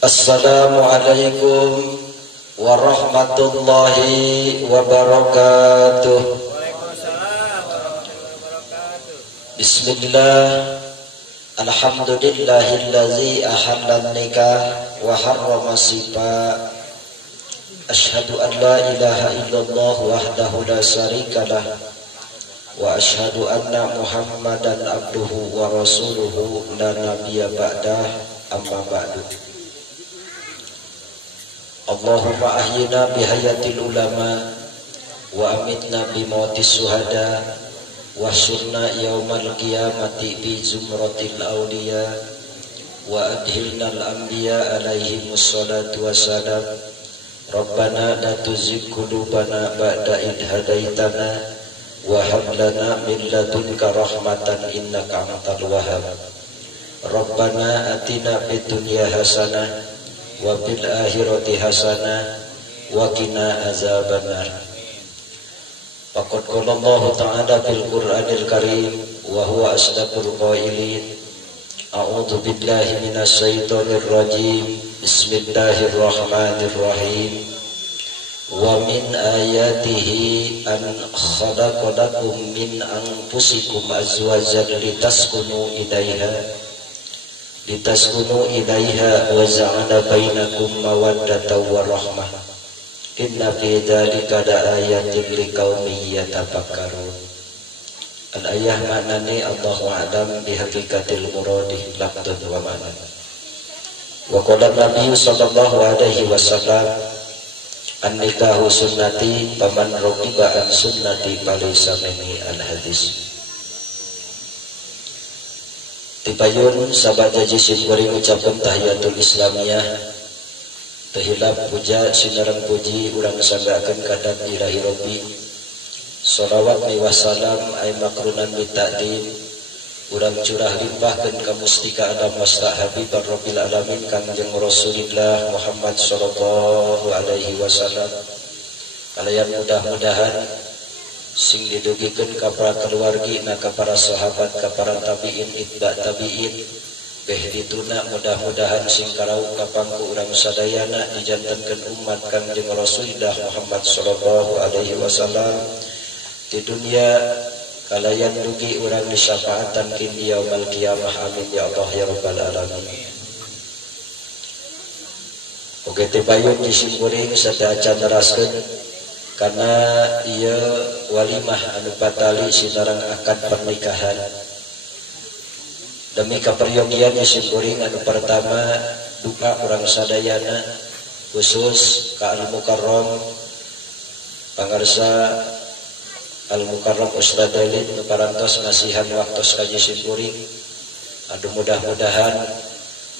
Assalamualaikum warahmatullahi wabarakatuh. Bismillah. Alhamdulillahillazi ahalla nikah wa harrama sifa. Asyhadu an la ilaha illallah wahdahu la syarikalah wa asyhadu anna Muhammadan abduhu wa rasuluhu la nabiyya ba'dah, amma ba'du. Allahumma ahyina bihayatil ulama wa amitna bimautis suhada wa syurna yawmal qiyamati bi zumratil awliya wa adhilnal anbiya alaihimus salatu wassalam. Rabbana la tuzigh qulubana ba'da idh hadaitana wa hab lana min ladunka rahmatan innaka antal wahhab. Rabbana atina fid dunya hasanah wa fil akhirati hasanah wa qina azabannar. Faqad qala Allah ta'ala fil Qur'anil Karim wa huwa asdaqul qailin. A'udzu billahi minasy syaithanir rajim. Bismillahirrahmanirrahim. Wa min ayatihi an khalaqa lakum min anfusikum azwajan litaskunu ilaiha wa ja'ala bainakum mawaddatan wa rahmah. Inna fi dzalika laayatin liqaumin yatafakkarun. Al-ayah maknane Allahu a'lam bihaqiqatil muradi lafdhan wa ma'na. Wa qala Nabi sallallahu alaihi wasallam, an-nikahu sunnati faman raqiba an sunnati falaysa minni. Al-hadis. Tipayun sahabat haji simkuring ucapkan tahiyatul islamiyah. Tahilap puja sinarang puji urang sanggakeun kadat ilahi rabbi. Shalawat wa salam ay makrunan bi ta'dim urang curah limpahkeun ka mustika alam wasra habibar rabbil alamin kanjeng Rasulullah Muhammad sallallahu alaihi wasallam. Kalayan mudah-mudahan sing didugikeun ka para keluargi na ka para sahabat ka para tabiin itba tabiin beh dituna mudah-mudahan sing karau ka pangku urang sadayana dijantankeun umat kanjeng Rasulullah Muhammad sallallahu alaihi wasallam di dunia kalayan dugi urang disyafaatan kin yaumul qiyamah. Amin ya Allah ya rabbal alamin. Oke tipayun disimkuring sadaya neraskeun karena ia walimah anu patali sinarang akad pernikahan. Demi kaperyogian disimkuring anu pertama duka urang sadayana khusus ka Al-Mukarram pangarsa Al-Mukarram Ustaz Dalid nu parantos ngasihan waktos kaji simkuring. Adu mudah-mudahan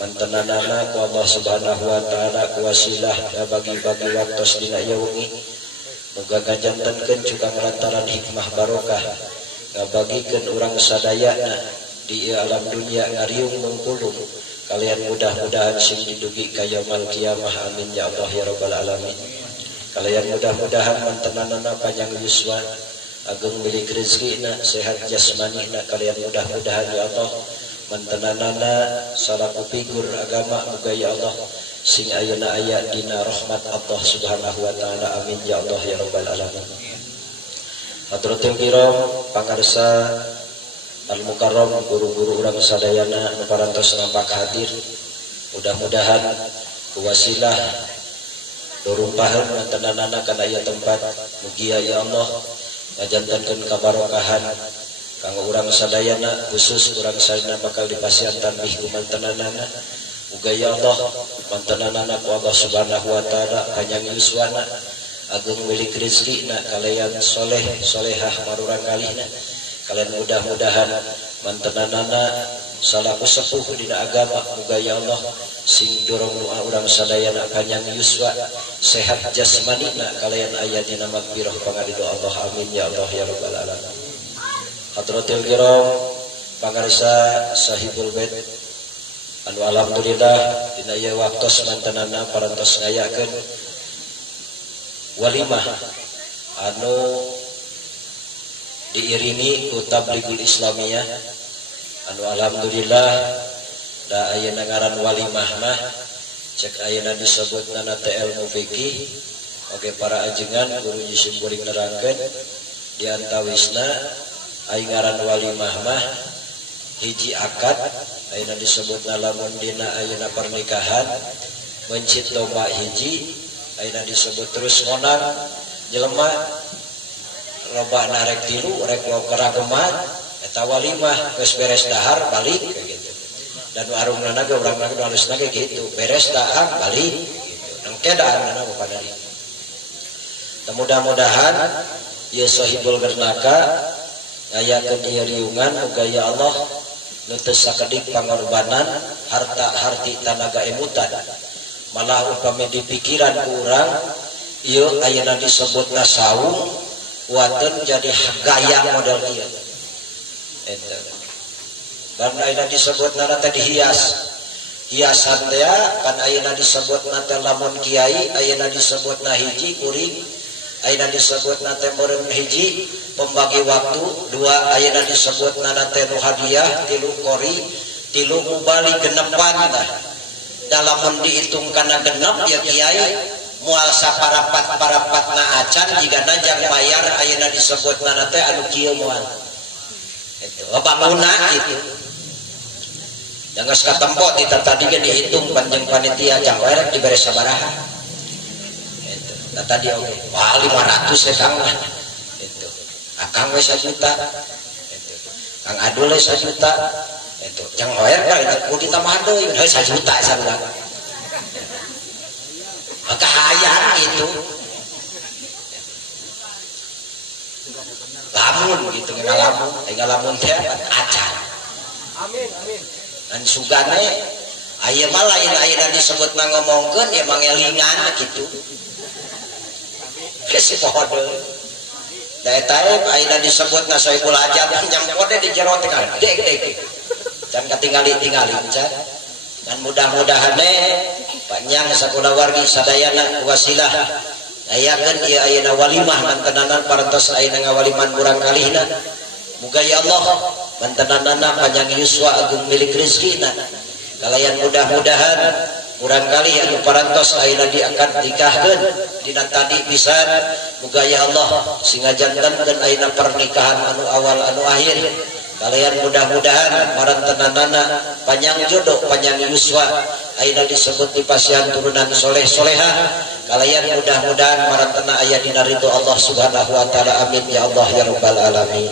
mantenanana ku Allah Subhanahu wa taala ku wasilah bagi-bagi waktos dina ieu wengi muga ngajantenkeun cukang lantaran hikmah barokah ngabagikeun urang sadayana di alam dunia ngariung mengpulung kalian mudah-mudahan sing didugi ka yaumul qiyamah. Amin ya Allah ya rabbal alamin. Kalian mudah-mudahan mantenanana panjang yuswa agung milik rezekina sehat jasmanina. Kalian mudah-mudahan ya Allah mantenanana salaku figur agama muga ya Allah sing ayeuna aya dina rahmat Allah Subhanahu wa taala. Amin ya Allah ya rabbal alamin. Hadratul kiram pangarsa Al-Mukarram guru-guru urang sadayana nu parantos nampak hadir, mudah-mudahan wasilah dorumpahan mantenanana kana ieu tempat mugia ya Allah ngajantankeun kabarokahan kanggo urang sadayana khusus urang sadayana bakal dipasihan tanbih ku mantenanana. Muga ya Allah mantenanana ku Allah Subhanahu wa taala panjang yuswana agung milik rezekina kalayan soleh solehah marurang kalihna. Kalian mudah-mudahan mantenanana salaku sepuh dina agama muga ya Allah sing dorong doa urang sadayana panjang yuswa sehat jasmanina kalian aya dina magfirah pangarido Allah. Amin ya Allah ya rabbal alamin. Hadratul kiram pangarsa sahibul bait anu alhamdulillah dina ieu waktos mantenana parantos ngayakeun walimah anu diiringi ku tabligul islamiyah anu alhamdulillah da ayeuna ngaran walimah mah cek ayeuna disebutna teh ilmu fikih oge para ajengan guru jisim kuring nerangkeun di antawisna aya ngaran walimah mah hiji akad ayeuna disebutna lamun dina ayeuna pernikahan mencit domba hiji ayeuna disebut terus ngonang jelema loba narek tilu rek kerageman eta walimah geus beres dahar balik gitu. Dan arumna ge urang-urang halusna ge gitu beres dahar balik gitu nangkedaanna kepada dia. Mudah-mudahan ya sahibul gernaka ngayakeun ieu riungan muga ya Allah nu teu sakedik pangorbanan harta harti tanaga emutan malah upami di pikiran urang ieu ayeuna disebutna saung wateun jadi gaya model ieu eta dan ayeuna disebutna teh dihias hiasan teh kan ayeuna disebutna teh lamun kiai ayeuna disebutna hiji kuring ayeuna disebutna teh meureun hiji pembagi waktu dua ayeuna disebutna teh nu hadiah tilu kori tilu mubali genepan tah dalam dihitung kana genep ya kiai moal saparapat-parapatna acan jiga najang bayar ayeuna disebutna teh anu kieu moal itu bangunna itu jangan katempo tadi ge dihitung panjang panitia jang wae dibere sabaraha itu nah tadi oge wah 500 sekang lah itu akang we 1 juta itu kang adul we 1 juta itu jang wae ka ku ditambah deui 1 juta sarua maka hayang itu lamun gitu ngalamun teh acan amin dan sugane aya mah lain ayeuna disebutna ngomongkeun ya mangelingan gitu geus poho deui da eta ayeuna disebutna saibul hajat nyam kode di jero teh dek dan katingali can dan mudah-mudahan panjang sakuda wargi sadayana wasilah ayakeun ieu ayeuna walimah mantenanan parantos ayeuna ngawaliman urang kalihna muga ya Allah mantenanana panjang yuswa agung milik rezekina kalayan mudah-mudahan urang kali anu parantos ayeuna diangkat nikahkeun dina tadi pisan muga ya Allah singajantenkeun ayeuna pernikahan anu awal anu akhir kalian mudah-mudahan marantenanana panjang jodoh panjang yuswa ayeuna disebut di pasian turunan soleh solehah kalian mudah-mudahan marantena aya dina ridho Allah Subhanahu wa taala amin ya Allah ya rabbal alamin.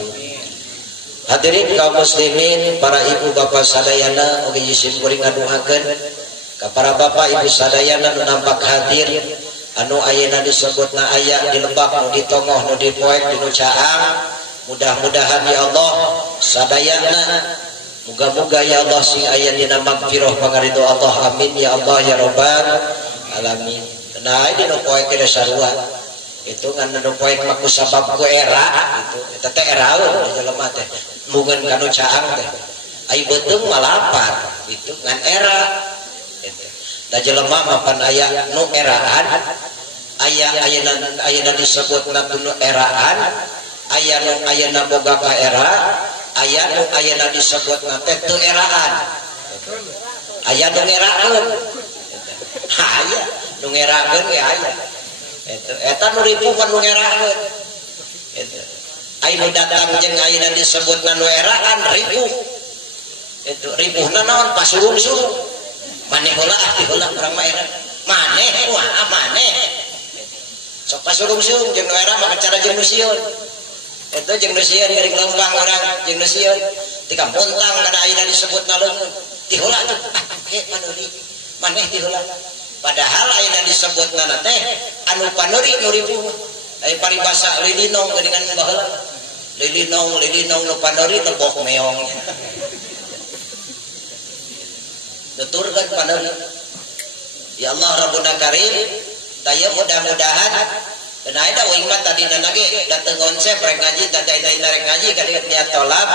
Hadirin kaum muslimin, para ibu bapak sadayana oge jisim kuring ngaduhakeun ka para bapak ibu sadayana nu nampak hadir anu ayeuna disebutna aya di Lebak nu ditongoh nu dipoek di nu Caang mudah-mudahan ya Allah sadayana muga-muga ya Allah sing aya dina magfirah pangaridho Allah amin ya Allah ya rabbal alamin. Nah ini nu poek teh sarua itu ngan nu poek mah kusabab ku era gitu eta teh eraeun jelema teh mungkin kanu Caang teh ai beuteung mah lapar gitu ngan era gitu da jelema mah pan aya nu eraan aya ayeuna disebutna nu eraan aya nu ayeuna boga ka era aya nu ayeuna disebutna teh teu eraan aya nu ngeraeun aya nu ngeraeun we aya eta nu ripuh nu ngeraeun eta ai nu datang jeung ayeuna disebutna nu eraan ripuh itu ripuhna naon pasurung-surung maneh heula heula urang mah era maneh wah maneh sok pasurung-surung jeung nu era mah cara jeung nu sieun eta jeung nu sieun geuring lembang urang jeung nu sieun ti kamuntang kana ayeuna disebutna leungeun ti heula tuh ke panuri maneh ti heula padahal ayeuna disebutna teh anu panuri nu ripuh aya paribasa lilinong geuningan baheula lilinong nu panuri lebok meong tuturkeun panuri ya Allah Rabbuna Karim taya mudah-mudahan dan ada uing mah tadina nage dateng konsep rek ngaji tadi rek ngaji kali niat tolab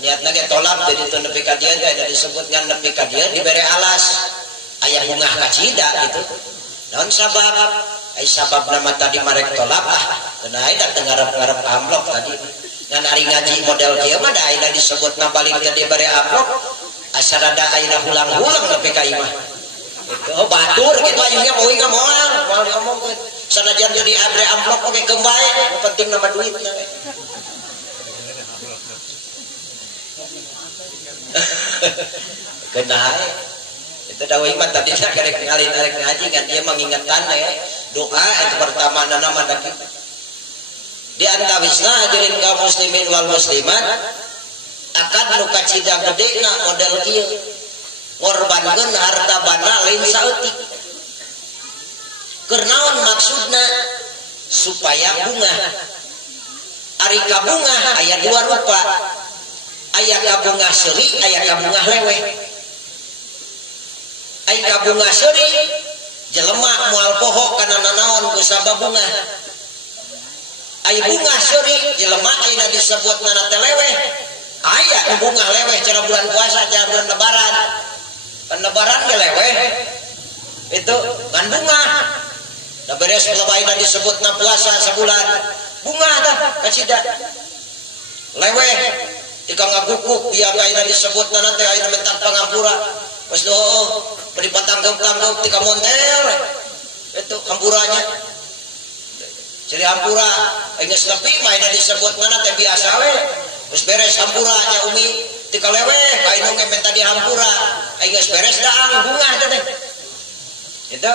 niat nage tolab jadi tu nepi ka dieu teh disebut ngan nepi ka dieu dibere alas aya bungah kacida gitu naon sabab ai sabab nama tadi marek tolab dan aya dateng ngarep-ngarep amplop tadi ngan ari ngaji model kieu mah da aya disebutna balik ke dibere amplop asarada ayeuna hulang-hulang nepi ka imah Oh batur gitu ayeuna euy ka moal ngomongkeun. Sanajan teu diabre amplop oge kembae, penting nama duitna. Kenal itu dawai mah tadi karek ngalin arek ngaji kan dia mengingatkan ya doa itu pertama nama daki di antawisna jeung kaum muslimin wal muslimat akan nu kacida gedena model kieu ngorbankeun harta bana lain saeutik keur naon maksudna supaya bunga ari kabunga aya dua rupa aya kabunga seuri aya kabunga leweh aya kabunga seuri jelema moal poho kana nanaon ku sababunga aya bunga seuri jelema ayeuna disebutna teh leweh aya bunga leweh cara bulan puasa cara bulan lebaran kan lebaran ge leweh itu kan bunga da beres lebaran disebutna puasa sebulan bunga tah kacida leweh jika ngagukuk dia ayeuna disebutna teh ayeuna mentak pangampura pas doh beri patanggup-tanggup tika montel itu hampuranya jadi hampura geus nepi mah ayeuna disebutna teh biasa we geus beres hampuranya umi tika leweh ayeuna ngemen tadi hampura geus beres daang bunga teh itu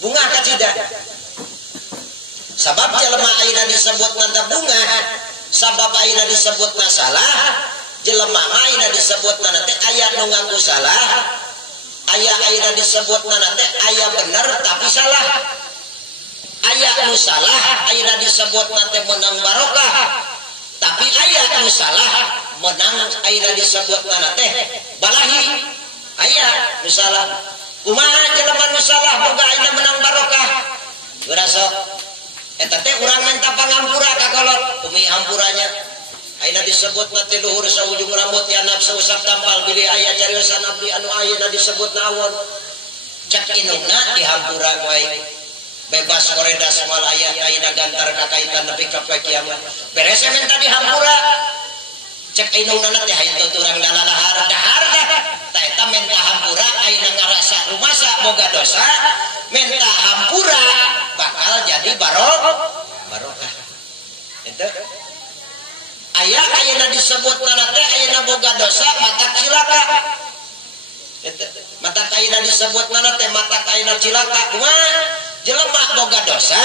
bunga kacida sabab jelema ayeuna disebutna teh bunga sabab ayeuna disebutna salah jelema ayeuna disebutna teh aya nu nganggo salah aya ayeuna disebutna teh aya bener tapi salah aya nu salah ayeuna disebutna teh menang barokah tapi aya nu salah menang ayeuna disebutna teh balahi aya nu salah kumaha jelema nu salah boga ayeuna menang barokah berasa eta teh urang minta pangampura ka kolot umi hampuranya ayeuna disebutna teh luhur saujung rambut ya nafsu usap tampal bilih aya cariosan abdi anu ayeuna disebutna awon cek inungna dihampura wae bebas koredas moal aya ayeuna gantar kakaitan nepi ka poe kiamat beres minta dihampura cek inungna teh hayu turang dalalahar dahar dah ta eta minta hampura ayeuna ngarasa rumasa boga dosa minta hampura bakal jadi barokah itu aya ayeuna disebutna teh ayeuna boga dosa mata cilaka itu mata ayeuna disebutna teh mata ayeuna cilaka kumaha jelema boga dosa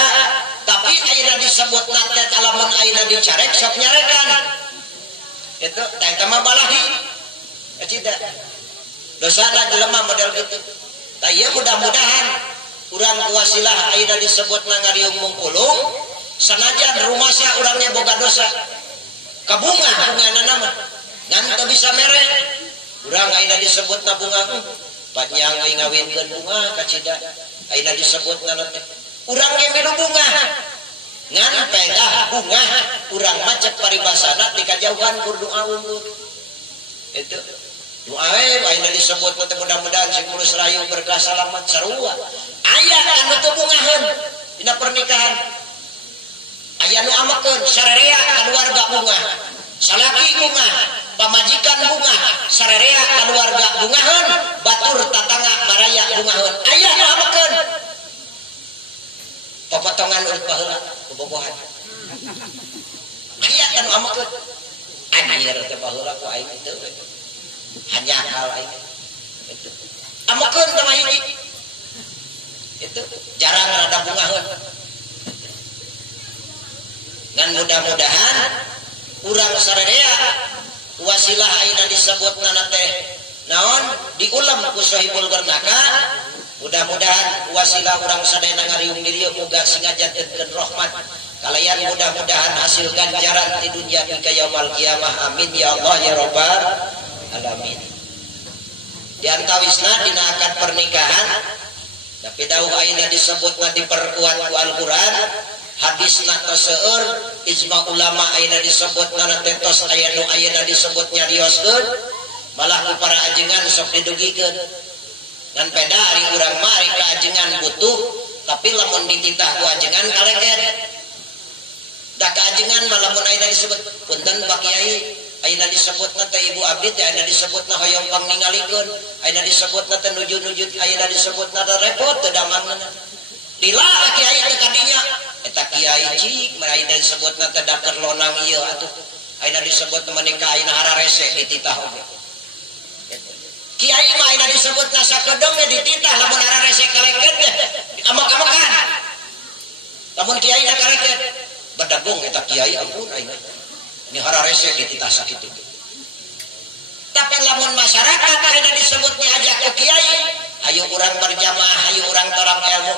tapi ayeuna disebutna teh lamun ayeuna dicarek sok nyarekan itu tah eta mah balahi cida dosana jelema model kitu tah ieu mudah-mudahan urang kuasilah ayeuna disebutna ngariung mungkulung sanajan rumasa urangnya boga dosa kabunga bunganana mah ngan teu bisa mere urang ayeuna disebutna bunga panjang we ngawinkeun bunga kacida ayeuna disebutna teh urang ge milu bunga ngan pedah bunga urang mah cek paribasana ti kajauhan kudu aungun itu doa we ayeuna disebutna teh mudah-mudahan sing mulus rayu berkah salamet sarua aya anu teu bungaheun dina pernikahan aya nu amakeun sarerea keluarga bunga salaki bunga pamajikan bunga sarerea keluarga bungaheun batur tatangga baraya bungaheun aya nu amakeun popotongan urut baheula bobogohan aya anu amakeun anjir teh baheula ku aing teu hanya hal aing itu amakeun teh mah hiji itu jarang rada bungaheun dan mudah-mudahan urang sarerea wasilah ayeuna disebutna teh naon diulam ku Sohibul Bernaka mudah-mudahan wasilah urang sadayana ngariung diri muga singajatkeun rahmat kalayan mudah-mudahan hasil ganjaran di dunia hingga yaumul kiamah amin ya Allah ya rabbal alamin di antawisna dina akad pernikahan tapi dawuh ayeuna disebutna diperkuat ku Al-Qur'an hadisna taseur ijma ulama ayeuna disebutna teh tos aya nu ayeuna disebut nyarioskeun malah ku para ajengan sok didugikeun ngan peda ari urang mah ari ka ajengan butuh tapi lamun dititah ku ajengan kaleket da ka ajengan mah lamun ayeuna disebut punten Pak Kiai Ayeuna disebutna teh ibu abdi teh ayeuna disebutna hoyong pangingalikeun, ayeuna disebutna teh nuju-nuju, ayeuna disebutna teh repot teh damanna. Lila kiai teh kadinya eta kiai cik mah ayeuna disebutna teh daker lonang ieu atuh. Ayeuna disebut menikah ayeuna hararese dititah oge. Kiai mah ayeuna disebutna sakedeng dititah lamun hararese kaleket teh amak-amakan. Lamun kiai na kaleket berdagung eta kiai ampun ayeuna. Ini hararese dititah sakitu. Tapi lamun masyarakat ayeuna disebut diajak ke kiai, hayu urang berjamaah, hayu urang tarap ilmu.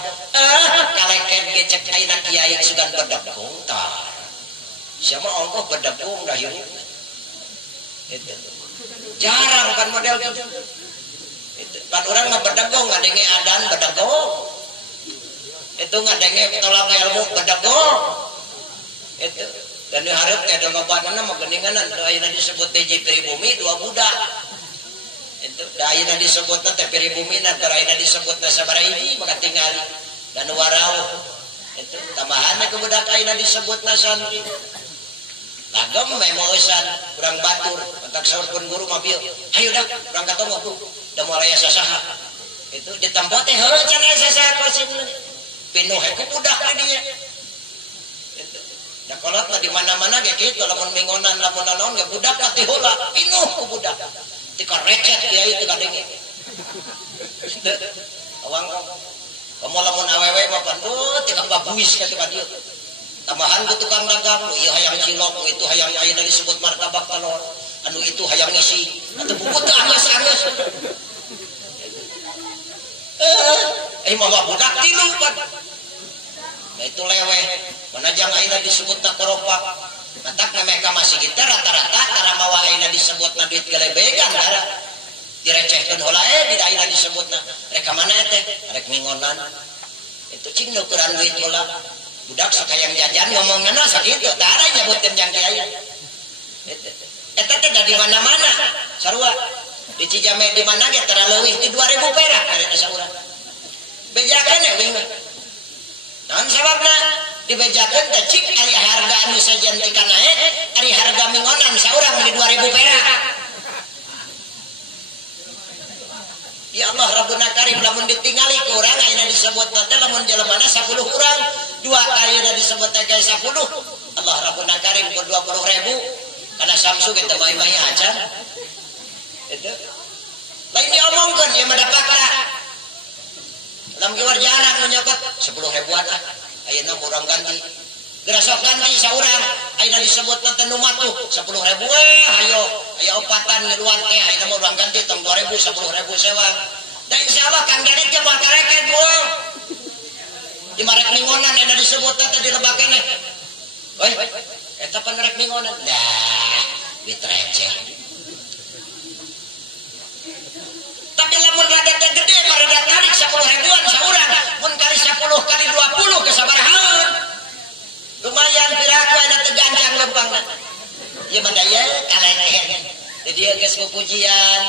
Kaleket ge cek ayeuna kiai sugan berdagung tah. Siapa ongkoh berdagung dah ieu. Itu. Jarang kan model gitu. Itu. Pan urang mah berdagung ngadenge adan berdagung. Itu ngadenge tolak ilmu berdagung. Itu. Dan diharap ada lobanana mah geninganan ayeuna disebut TJ Pribumi dua budak. Itu da ayeuna disebutna teh pribumina teh ayeuna disebutna sabaraha hiji maka tingali dan warau. Itu tambahanna ke budak ayeuna disebutna santi. Lagem memoesan urang batur entak saurkeun guru mah bieu. Hayu dah urang katonggo da moal aya sasaha. Itu ditampo teh heueuh can aya sasaha kosimna. Pinuh he ku budak dieu. Da kolot mah di mana-mana ge kitu lamun mingonan lamun naon ge budak teh heula pinuh ku budak. Tika recet kiai teh kadenge. Awang komo lamun awewe mah pandut tika babuis ka teh ka dieu. Tambahan ku tukang dagang, ieu hayang cilok, itu hayang ayeuna disebut martabak telur, anu itu hayang isi, atuh buku teh anggeus-anggeus. Mah budak tilu pan. Nah itu leweh, menajang ayeuna disebut tak keropak. Matak mereka masih kita rata-rata karena mawa ayeuna disebut na duit gelebegan dara. Direcehkeun heula di ayeuna disebutna. Reka mana teh? Rek mingonan. Itu cing nukeran duit heula. Budak sakayang jajan ngomongna sakitu, tah ada nyebutkeun jang kiai. Eta teh da di mana-mana. Sarua di Cijame di mana ge tara leuwih ti 2000 perak karena saurang. Bejakeun we. Naon sababna dibejakeun teh cik ari harga anu sajen ti kana ari harga mingonan saurang di 2000 perak. Ya Allah Rabbuna Karim lamun ditingali ke urang ayeuna disebut teh lamun jelemana 10 urang, 2 ayeuna disebut teh 10. Allah Rabbuna Karim ke 20.000 kana Samsu kita mai-mai acan. Itu. Lain diomongkeun ieu mah dapakna. Lamun kiwar jarang nyokot 10 ribuan ayeuna urang ganti. Gerasok ganti saurang ayeuna disebutna teh nu matuh 10.000 hayo aya opatan ngiluan teh ayeuna mah urang ganti tong 2000 10.000 sewa. Dan insyaallah Kang Dedit ge moal kareket buang. Di marek mingonan ayeuna disebutna teh dilebakeun. Woi, eta pan rek mingonan. Dah, duit receh. Tapi lamun rada teh gede mah rada tarik 10 ribuan saurang. Mun kali 10 kali 20 ke sabarahaun. Lumayan piraku ada tegancang lempangna. Ieu mah daya kalehen. Jadi geus pujian.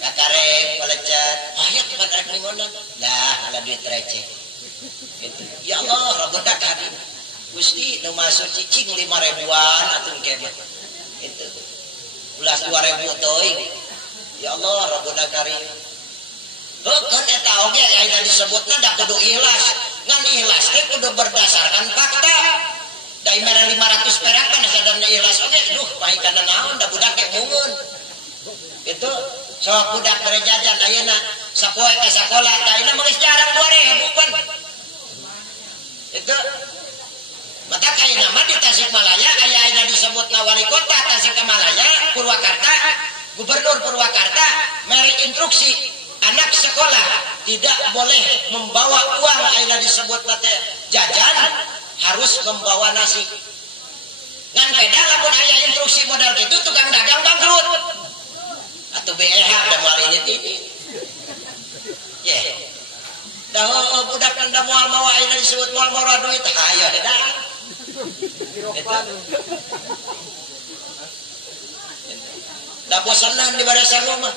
Kakarek palecet. Aya teh rek mingonan. Lah ala duit receh. Gitu. Ya Allah Rabbuna Karim. Gusti nu masuk cicing 5 ribuan atuh kemah. Itu. Ulas 2000 teuing. Ya Allah Rabbuna Karim. Heukeun eta oge ayeuna disebutna da kudu ikhlas. Ngan ikhlas teh kudu berdasarkan fakta. Da imeren 500 perak kan sadana ikhlas oge. Duh, paikana naon da budak ge mungun. Itu sok budak berejajan ayeuna sapoe ka sakola da ayeuna mah geus jarang 2000 pan. Itu mata ayeuna mah di Tasikmalaya aya ayeuna disebutna wali kota Tasikmalaya Purwakarta. Gubernur Purwakarta mere instruksi anak sekolah tidak boleh membawa uang ayeuna disebut teh jajan, harus membawa nasi. Ngan beda lamun aya instruksi modal kitu tukang dagang bangkrut. Atuh BEH da moal ini tini. Ye. Dah budak anda moal mawa ayeuna disebut moal mawa duit, hayo dah. Da bosanan di bare sangu mah.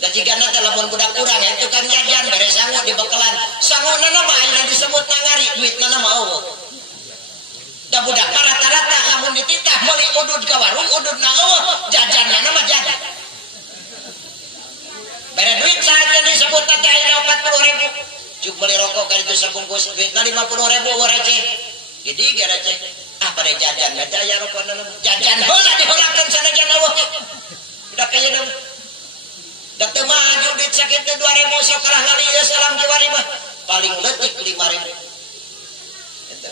Da jigana teh lamun budak urang itu kan jajan bare sangu di bekelan. Sanguna mah ayeuna disebut nangari duitna mah eueuh. Da budak rata-rata lamun dititah meuli udud ka warung udud na eueuh jajanna mah jajan. Bare duit saja disebut teh aya 40.000. Cuk beli rokok ka itu sabungkus duitna 50.000 receh. Jadi ge receh. Ah pada jajan eta aya rokokna jajan heula diholakeun sanajan eueuh. Udah kaya nama. Da teu maju duit sakit teh 2.000 sok kalah kali salam kiwari mah paling leutik 5.000. Eta.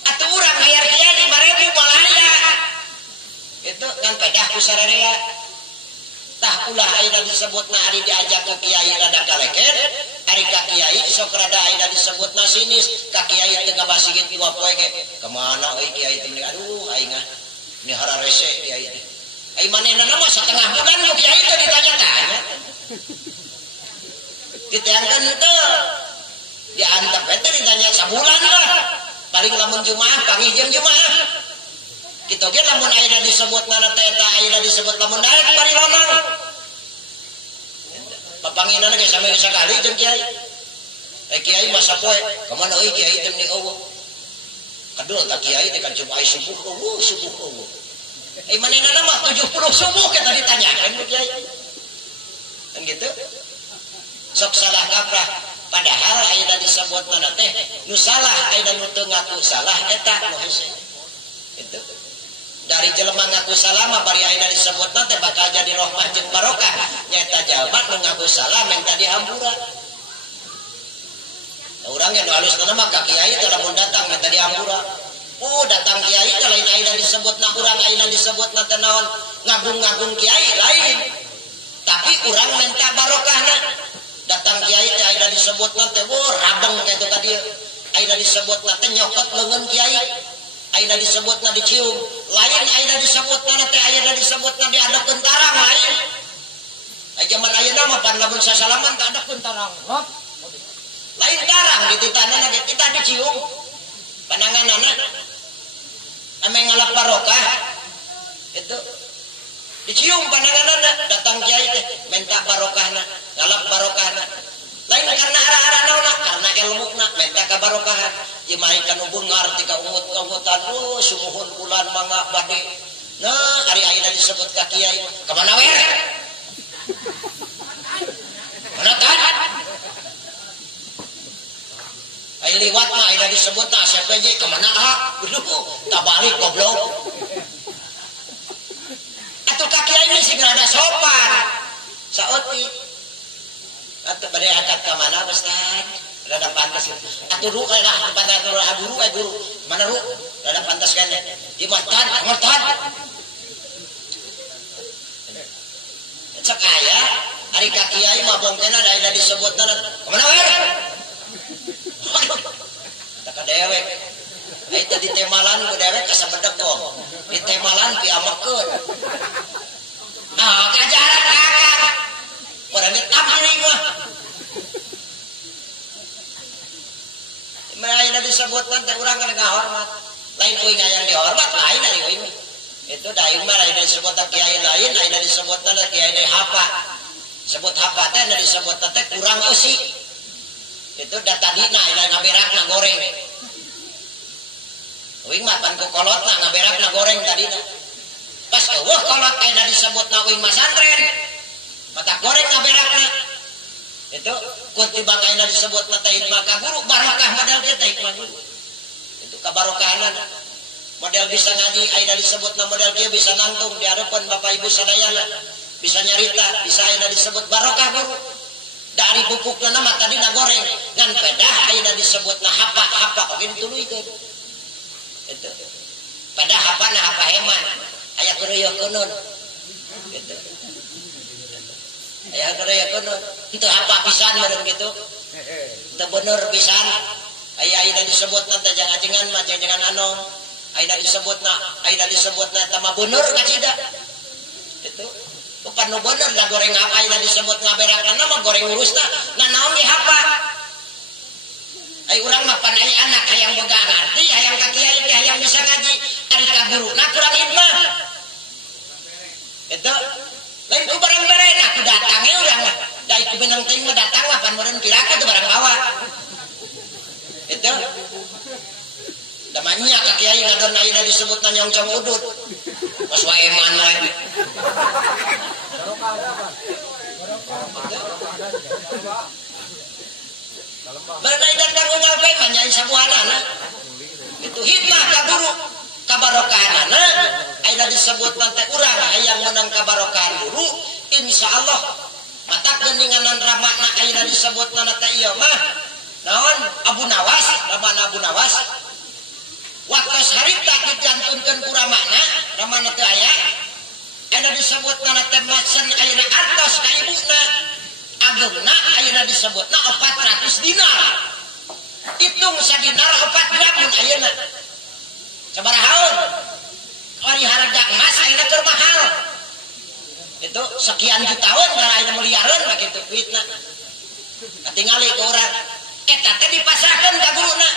Atuh urang bayar kieu 5.000 balaya. Itu kan pedah ku sararea. Tah ulah ayeuna disebutna ari diajak ke kiai rada kaleket, ari ka kiai sok rada ayeuna disebutna sinis, ka kiai teu kabasigit 2 poe ge. Kemana euy kiai teh aduh aing ini hara rese kiai teh. Ai manehna mah setengah bulan ku kiai teh ditanya-tanya. Diteangkeun teu. Diantep teh ditanya sabulan lah. Paling lamun Jumaah pangijeun Jumaah. Kitu ge lamun ayeuna disebutna teh eta ayeuna disebut lamun daek parilonang. Papanginana ge sami sakali jeung kiai. Kiai masa poe, kamana euy kiai teh ni eueuh. Kadul tak kiai teh kan cuma subuh eueuh subuh eueuh. Manehna mah 70 subuh kita ditanyakan ku kiai. Kan gitu. Sok salah kaprah. Padahal ayeuna disebutna teh nu salah ayeuna nu teu ngaku salah eta nu hese. Itu. Dari jelema ngaku salah mah bari ayeuna disebutna teh bakal jadi rahmah jeung barokah nyaeta jalma nu ngaku salah minta dihampura. Urang ge nu halusna mah ka kiai teh lamun datang minta dihampura. Datang kiai teh lain ayeuna disebutna urang ayeuna disebutna teh naon ngagung-ngagung kiai lain. Tapi urang minta barokahna. Datang kiai teh ayeuna disebutna teh rabeng kitu ka dieu. Ayeuna disebutna teh nyokot leungeun kiai. Ayeuna disebutna dicium, lain ayeuna disebutna teh ayeuna disebutna diadakeun tarang lain. Zaman ayeuna mah pan lamun sasalaman teh adakeun tarang. Lain tarang dititana ge kita dicium. Pananganana ame ngalap barokah. Itu dicium pananganana datang kiai teh minta barokahna, ngalap barokahna. Lain karena arah-arah naona, karena ilmuna minta ka barokahan. Jemaah kan ubun ngarti ka umut-umutan, sumuhun bulan mangga bade. Nah, ari ayeuna disebut ka kiai, ka mana we? Mana kan? Ai liwat mah ayeuna disebut ta CPJ ka mana ah? Tak balik goblok. Atuh ka kiai mah sing rada sopan. Saeutik atau bade angkat ke mana Ustaz? Rada pantas. Atuh ru lah pantas guru guru. Mana ru? Rada pantas kan. Di matan. Cek aya ari ka kiai mah bongkena da disebutna. Kemana we? Tak ka dewek. Ai tadi temalan ku dewek ka sabedekong. Di temalan piamekeun. Ah, kajaran kakak. Orang ini tampil mah. Ayeuna disebutkan teh urang kana ngahormat. Lain euy yang dihormat lain dari euy. Itu daing mah ayeuna disebut kiai lain, ayeuna disebutna kiai deui hapa. Sebut hapa teh anu disebutna teh kurang eusi. Itu da tadina ayeuna ngaberakna goreng. Euy mah pan ku kolotna ngaberakna goreng tadina. Pas eueuh kolot ayeuna disebutna euy mah santren. Mata goreng ngaberakna. Itu kutiba ayeuna disebutna teh hikmah ka guru barokah model teh hikmah guru. Itu kabarokahan. Model bisa ngaji ayeuna disebutna model kieu bisa nangtung di harapan Bapak Ibu sadayana. Bisa nyarita, bisa ayeuna disebut barokah guru. Dari pupukna mah tadina goreng ngan pedah ayeuna disebutna hapa oge dituluykeun. Itu. Pedah hapana hapa heman. Aya keureueukeun. Gitu. Ya kono itu apa pisan meureun kitu teu bener pisan ayeuna disebutna teh jangan mah jangan anong ayeuna disebutna eta mah bener ka cida itu bukan nu bener da goreng apa ayeuna disebut ngaberakanna mah goreng urusna naon ge hapa ai urang mah pan ai anak hayang boga ngarti hayang ka kiai teh hayang bisa ngaji ari ka guruna kurang hikmah itu lain ku barang bere nah ku datangnya urang mah dari ku benang teuing mah datang mah pan meureun kiraka teu barang bawa itu damanya banyak ka kiai ngadon ayeuna disebutna nyongcong udut pas wae mana berdai dan kanggo ngalpe manyain sabuhanana itu hikmah ka guru kabarokahanana ayeuna disebutna teh urang hayang menang kabarokahan guru insyaallah mata geuninganan ramakna ayeuna disebutna teh ieu mah naon Abu Nawas ramana Abu Nawas waktu harita dijantunkeun ku ramakna ramana teu aya ayeuna disebutna teh macan ayeuna artos ka ibuna ageuna ayeuna disebutna 400 dinar hitung sadinar 4 gram ayeuna sabarahaun ari harga emas ayeuna keur mahal itu sekian jutawan kana ayeuna miliareun begitu duitna katingali ke urang eta teh dipasahkeun ka guruna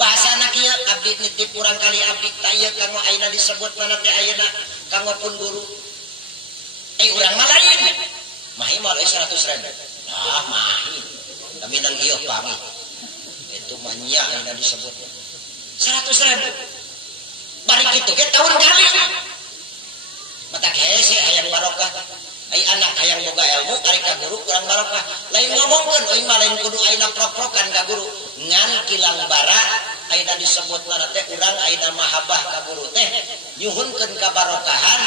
bahasana kieu abdi nitip urang kali abdi tah ieu kanggo ayeuna disebutna teh ayeuna kanggo pun guru urang mah lain mahi moal 100.000 nah mahi kami nang ieu pamit itu manya ayeuna disebutna 100.000 bari kitu ge tahun kali matak hese hayang barokah ai anak hayang boga ilmu ari ka guru kurang barokah lain ngomongkeun euy mah lain kudu ayeuna prok-prokan ka guru ngan kilang bara ayeuna disebutna teh urang ayeuna mahabbah ka guru teh nyuhunkeun kabarokahan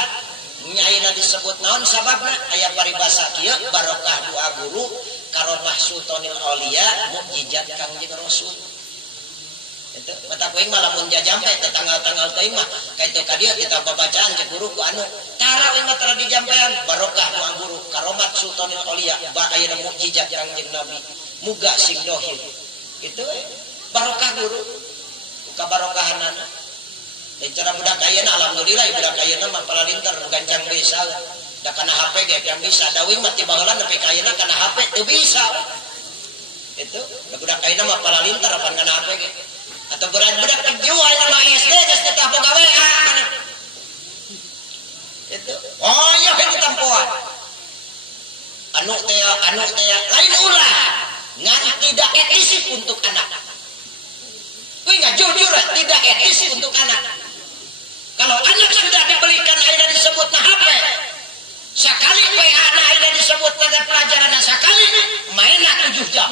ayeuna disebut naon sababna aya paribasa kieu barokah doa guru karomah sultanil aulia mukjizat Kangjeng Rasul itu mata kuing malah mun jajampe tanggal-tanggal teuing mah kaitu ka dieu kita babacaan cek guru ku anu tara uing mah tara dijampean barokah doa guru karomat sultanil aulia ba ayeuna mukjizat Kangjeng Nabi muga sing dohir itu barokah guru kabarokahanana dan cara budak ayeuna alhamdulillah budak ayeuna mah palalinter gancang bisa da kana HP ge yang bisa dawing mah ti baheula nepi ka ayeuna kana HP teu bisa itu da budak ayeuna mah palalinter apan kana HP ge atau budak penjual nama SD geus teh boga WA itu oh iya kan tampoan anu teh lain ulah ngan tidak etis untuk anak kuwi enggak jujur tidak etis untuk anak kalau anak sudah dibelikan ayeuna disebutna HP sakali PA na ayeuna disebutna pelajaran sakali mainna 7 jam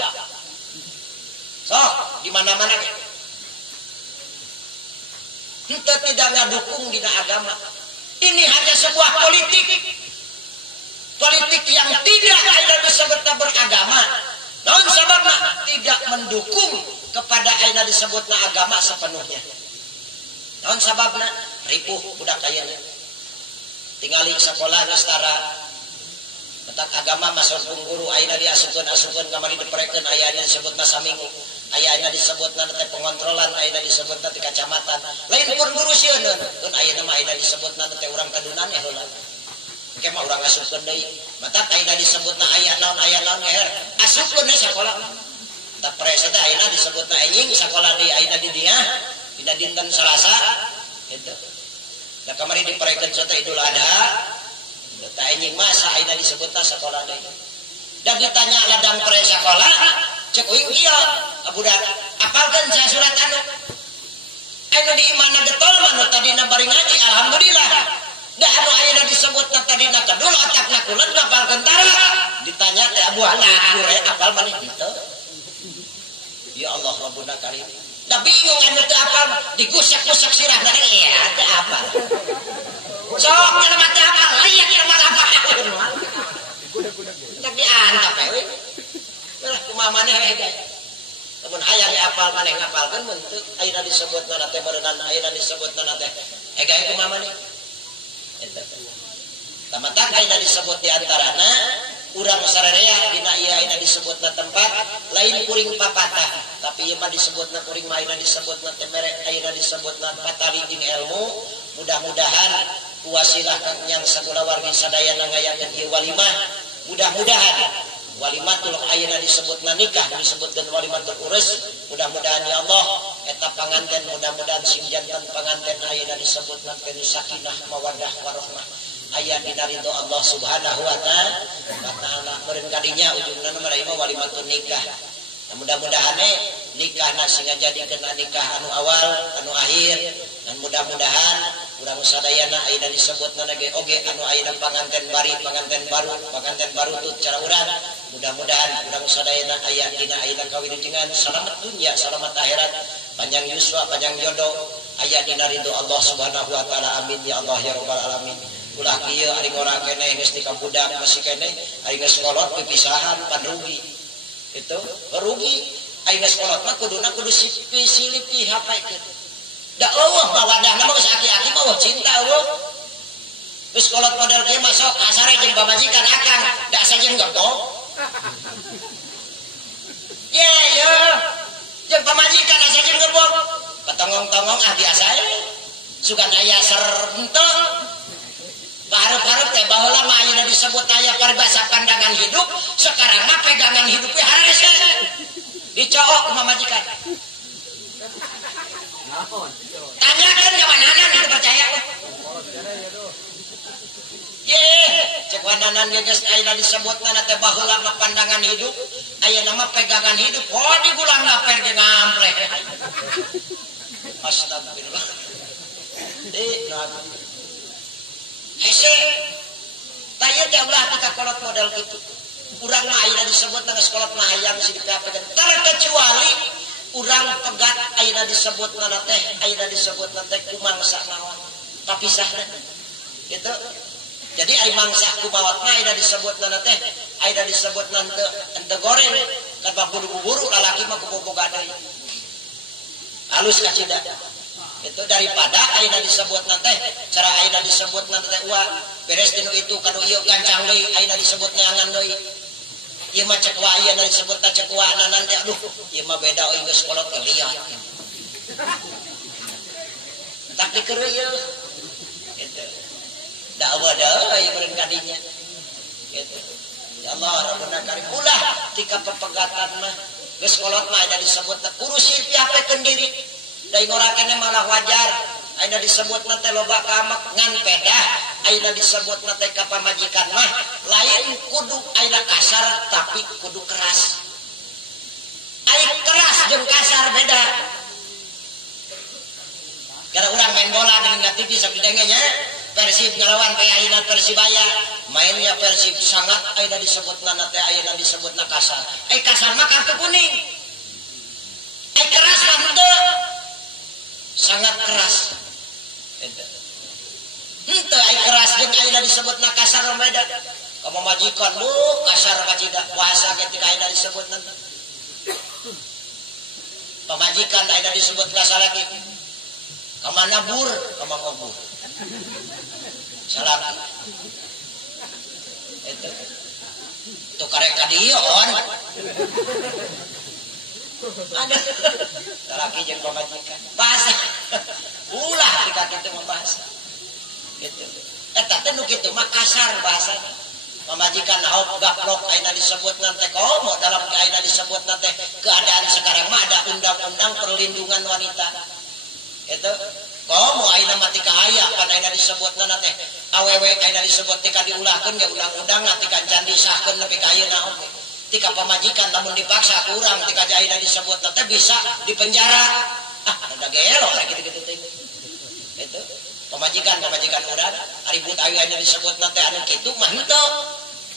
sok di mana-mana kita tidak ngadukung dina agama ini hanya sebuah politik yang tidak ayeuna disebutna beragama naon sababna tidak mendukung kepada ayeuna disebutna agama sepenuhnya naon sababna ripuh budak ayeuna tingali sakola geus tara petak agama masuk guru ayeuna diasupkeun kamari diprekeun ayeuna disebutna saminggu ayeuna disebutna teh pengontrolan ayeuna disebutna ti kacamatan lain pun guru sieun kun ayeuna mah ayeuna disebutna teh urang kadunan ya heula engke mah urang asupkeun deui matak ayeuna disebutna aya naon ngeher asupkeun deui sakola tak presa teh ayeuna disebutna enjing sakola di ayeuna di dinya dina dinten Salasa gitu da kamari diparekeun soto Idul Adha da enjing masa ayeuna disebutna sakola deui da ditanya ladang pre sakola cek uing kieu budak apalkeun saya surat anu ayeuna di imana getol mah tadina bari ngaji alhamdulillah da anu ayeuna disebutna tadina kedul otakna kulen ngapalkeun tara ditanya teh abuana kure apal maneh kitu ya Allah Rabbuna Karim da bingung anu teu apal digusak-gusak sirahna iya teu apal sok kana teu apal layak ya malah apal tak diantap we lah kumaha maneh we guys lamun hayang apal maneh ngapalkeun mun teu ayeuna disebutna teh berenang ayeuna disebutna teh gawe kumaha maneh eta tamatak ayeuna disebut di antarana urang sararea dina ieu ayeuna disebutna tempat lain kuring papatah tapi ieu mah disebutna kuring mah ayeuna disebutna teh mere ayeuna disebutna patali jeung ilmu mudah-mudahan kuasilah yang sakula wargi sadayana ngayakeun ieu walimah mudah-mudahan walimatul ayeuna disebutna nikah disebutkeun walimatul urus mudah-mudahan ya Allah eta panganten mudah-mudahan sing jantan panganten ayeuna disebutna penuh sakinah mawaddah warahmah aya dina ridho Allah Subhanahu wa taala meureun kadinya ujungna mah walimatul nikah mudah-mudahan nikahna singa jadi kena nikah anu awal anu akhir dan mudah-mudahan urang sadayana ayeuna disebutna ge oge anu ayeuna panganten baru tut cara urang mudah-mudahan urang sadayana aya dina ayeuna kawilujengan salamet dunya salamet akhirat panjang yuswa panjang jodoh aya dina ridho Allah Subhanahu wa taala amin ya Allah ya rabbal alamin ulah kieu ari ngora keneh geus nikah budak masih keneh ari geus kolot pipisahan pan rugi itu rugi ayeuna sekolot mah kudu silih hapekeun da eueuh bawadah mah geus aki-aki mah cinta eueuh geus kolot model kieu masuk asare jeung pamajikan akang da sajeun gotong ye jeung pamajikan sajeun gebog ketongong-tongong biasa sugan aya ser henteu harap-harap teh baheula mah ayeuna disebut aya peribahasa pandangan hidup sekarang mah pegangan hidup we hares dicook sama majikan. Tanyakan ke mananan itu percaya. Ye, cek wananan geus ayeuna disebutna teh baheula mah pandangan hidup, ayeuna mah pegangan hidup. Oh di bulan ngaper ge ngampreh. Astagfirullah. Hese, tanya teh ulah kita kolot model gitu. Urang mah ayeuna disebut nang sekolah mah hayang sidik kapegan. Terkecuali urang pegat ayeuna disebutna teh, ayeuna disebutna teh kumangsa naon. Kapisahna. Gitu. Jadi ai mangsa kumawat mah ayeuna disebutna teh, ayeuna disebutna teu goreng. Kan buru-buru lalaki mah kuboboga deui. Halus kacida. Itu daripada ayeuna disebutna teh cara ayeuna disebutna teh ulah beres dinu itu kanu ieu gancang deui ayeuna disebutna angan deui ieu mah cek wae ayeuna disebutna cek wae nanti aduh ieu mah beda euy geus kolot keliat tak dikeureuy gitu dakwah deui beureun kadinya gitu ya Allah rabbuna karim ulah tika pepegatan mah geus kolot mah ayeuna disebutna kurusi piapekeun diri dari ngorakane malah wajar ayeuna disebutna teh loba kamak ngan pedah ayeuna disebutna teh ka pamajikan mah lain kudu ayeuna kasar tapi kudu keras ai keras jeung kasar beda gara urang main bola dengan TV sabidenge nya Persib ngelawan pe ayeuna Persibaya mainnya Persib sangat ayeuna disebutna teh ayeuna disebutna kasar kasar mah kartu kuning keras mah henteu sangat keras henteu ai keras jeung ayeuna disebutna kasar beda kamu majikan lu kasar kacida puasa ketika ayeuna disebutna pamajikan ayeuna disebut kasar lagi kamana bur kamang obur salah itu tuh karek ka dieu on ada laki jeung pamajikan bahasa ulah dika kitu mah bahasa gitu eta teh nu kitu mah kasar bahasana pamajikan naon gaplok ayeuna disebutna teh komo dalam ayeuna disebutna teh keadaan sekarang mah ada undang-undang perlindungan wanita itu komo ayeuna mah tika aya pan ayeuna disebutna teh awewe ayeuna disebut tika diulahkeun ge undang-undang tika can disahkeun nepi ka ayeuna oge tika pamajikan namun dipaksa kurang tika ayeuna disebut teh bisa dipenjara ada gelo kayak gitu-gitu teh itu pamajikan urang ribut ayeuna disebut teh anu kitu mah henteu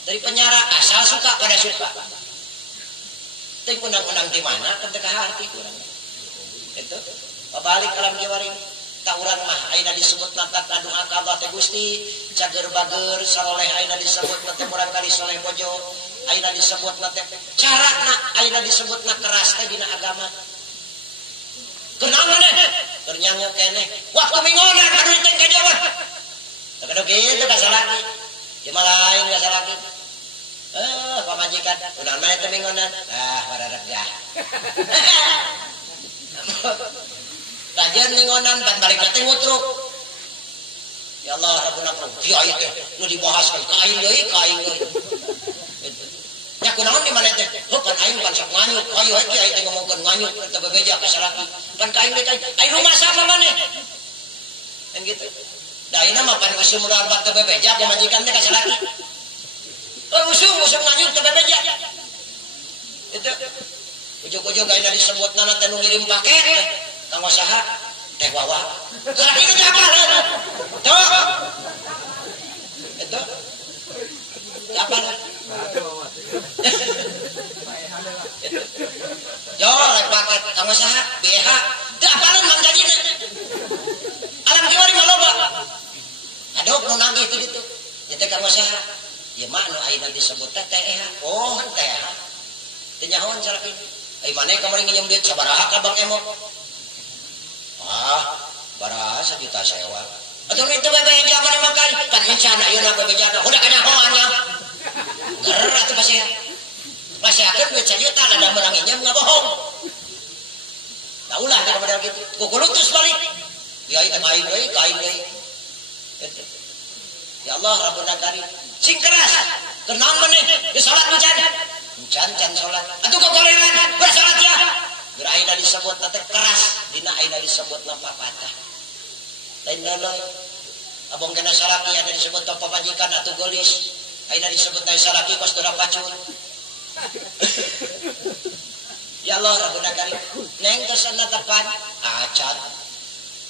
dari penjara asal suka pada suka teh undang-undang di mana kan teh harti kurang itu pabalik alam jawari tawuran mah ayeuna disebut nantak anu akabah teh Gusti cager-bager saroleh ayeuna disebut teh murang kali soleh bojo ayeuna disebutna teh carana ayeuna disebutna keras teh dina agama kenaon deh ternyangu keneh wah kumingona kaduit teh ka Jawa teu kitu ka salaki ieu mah lain ka salaki pamajikan udah mah teh mingonan baradak gah tajan mingonan ban balik teh ngutruk ya Allah rabbuna kiai teh nu dibahas kain deui nya kunaon di mana teh pan aing pan sok nganyuk ayo heuh aing teh ngomongkeun nganyuk teu bebeja ka salaki pan ka aing teh aing rumah sama maneh kan gitu da ayeuna mah pan usum urang teu bebeja pamajikan teh ka salaki usum nganyuk teu bebeja itu Ujuk-ujuk ayeuna disebutna teh nu ngirim paket kanggo saha? Teh Wawa. Salaki itu apa? Tuh. Itu. Apa? Yo, lek paket kanggo saha? BH. Teu apalan mang jadina. Alam kieu mah loba. Aduh, nu nagih teh ditu. Nya teh kanggo saha? Ya mah nu ayeuna disebut teh TH. Oh, TH. Teu nyahoan salaki. Ai maneh kamari nginjem duit sabaraha ka Bang Emo? Ah, baraha 1 juta sewa. Atuh itu bebeja mana makan kan mencana ayeuna bebeja udah kana hoannya. Ger atuh pasti. Masih akan duit 1 juta ada menang nginjem enggak bohong. Da ulah teh modal kitu. Kukulutus balik. Ya itu kain deui. Ya Allah Rabbuna Karim. Sing keras. Kenaon maneh? Di salat encan. Encan salat. Atuh kegorengan bersalat ya. Geura ayeuna disebut teh keras, dina ayeuna disebut papatah. Lain leuleung. Abong kana salaki aya disebut papajikan atuh geulis. Ayeuna disebut teh salaki kos dora pacun. Ya Allah Rabbuna Karim. Neng kesana tepan acat.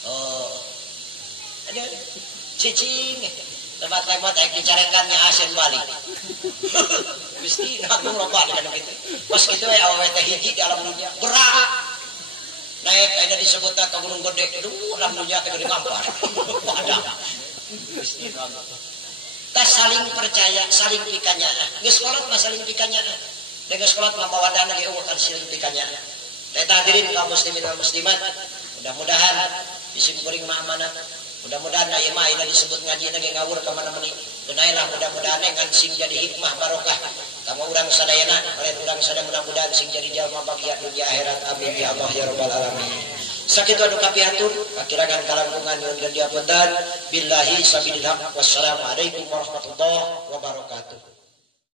Oh. Aduh. Cicing. Tempat-tempat yang dicarekannya asen balik. Gusti, aku loba dengan itu. Pas gitu ya awewe teh hiji di alam dunia. Berat. Naik ayeuna disebutna ka gunung gede. Duh, alam dunia teh gede ngampar. Padang. Gusti Allah. Tas saling percaya, saling pikanyaan. Geus kolot mah saling pikanyaan. Dengan kolot mah mawadana ge eueuh kan saling pikanyaan. Eta hadirin kaum muslimin wal muslimat, mudah-mudahan isim kuring mah amanah. Mudah-mudahan ieu mah ayeuna disebut ngaji ge ngawur ka mana-mana. Benaelah mudah-mudahan kan sing jadi hikmah barokah. Kanggo urang sadayana, lain urang sadaya mudah-mudahan sing jadi jalma bahagia dunia akhirat. Amin ya Allah ya rabbal alamin. Sakitu anu kapihatur, akirakan kalangkungan nyuwun gandiapunten. Billahi sabilillah. Wassalamualaikum warahmatullahi wabarakatuh.